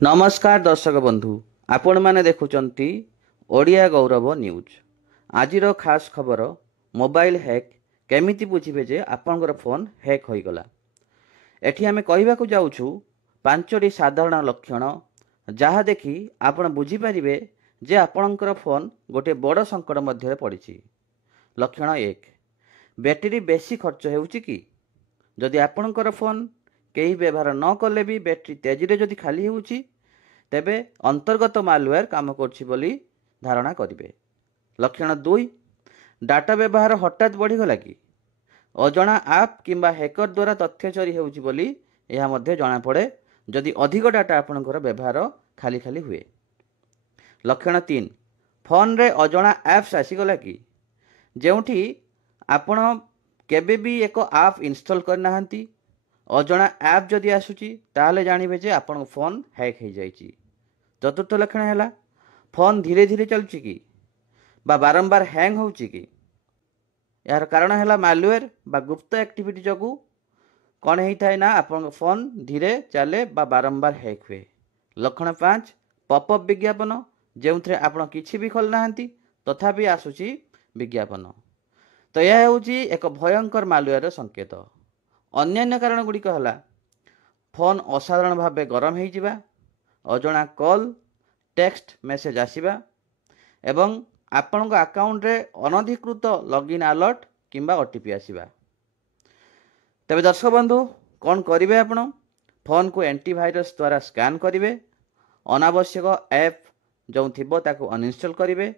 नमस्कार दर्शक बंधु आपण मैंने देखुंट ओडिया गौरव न्यूज। आज खास खबर मोबाइल हैक केमिति बुझे जे आपणकर फोन हैक हो गला। एठी आमे कहबाकू जाउछु पांचटी साधारण लक्षण जहाँ देखि आपण बुझीपारे जे आपणकर फोन गोटे बड़ संकट मध्य पड़ी। लक्षण 1, बैटेरी बेसी खर्च होउची कि? जदि आपणकर फोन कहीं व्यवहार न कले भी बैटेरी तेजी जदि खाली होउची तेबे अंतर्गत मालवेयर काम करछि बोली धारणा करिवे। लक्षण 2, डाटा व्यवहार हठात बढ़ीगला कि? अजणा आप किंबा हैकर द्वारा तथ्य चोरी होउची बोली यह मध्य जना पड़े जदि अधिक डाटा आपणकर व्यवहार खाली खाली हुए। लक्षण 3, फोन रे अजणा एप्स आसीगला कि? जेउठी आपण केबे भी एक आप इंस्टॉल करनाहांती अजणा ऐप जदि आसुची ताहले जानिबे जे आपन फोन हैक हो जाइची। चतुर्थ लक्षण है फोन धीरे धीरे चलुची कि बा बारंबार हैंग होउची कि? यार कारण है मालवेयर बा गुप्त एक्टिविटी जगू कौन होता है ना आपन फोन धीरे चले बा बारंबार हैक हुए। लक्षण 5, पॉपअप विज्ञापन जो आप किसी भी खोल ना तथापि आसूची विज्ञापन। तो यह हूँ एक भयंकर मालवेयर संकेत। अन्यान्य कारण गुड़िक है फोन असाधारण भाव गरम हो, अजणा कॉल टेक्स्ट मेसेज आसवा एवं आपण अकाउंट रे अनधिकृत लॉगिन अलर्ट किंबा ओटीपी आसवा। तेज दर्शक बंधु कौन करेंगे आपण फोन को एंटीवायरस द्वारा स्कैन करेंगे, अनावश्यक ऐप जो थी ताकू अनइंस्टॉल करेंगे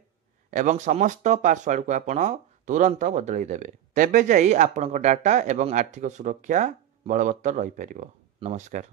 एवं समस्त पासवर्ड को आपण तुरंत बदल देवे। तेबे जाई आपण डाटा एवं आर्थिक सुरक्षा बलवत्तर रही पारिबो। नमस्कार।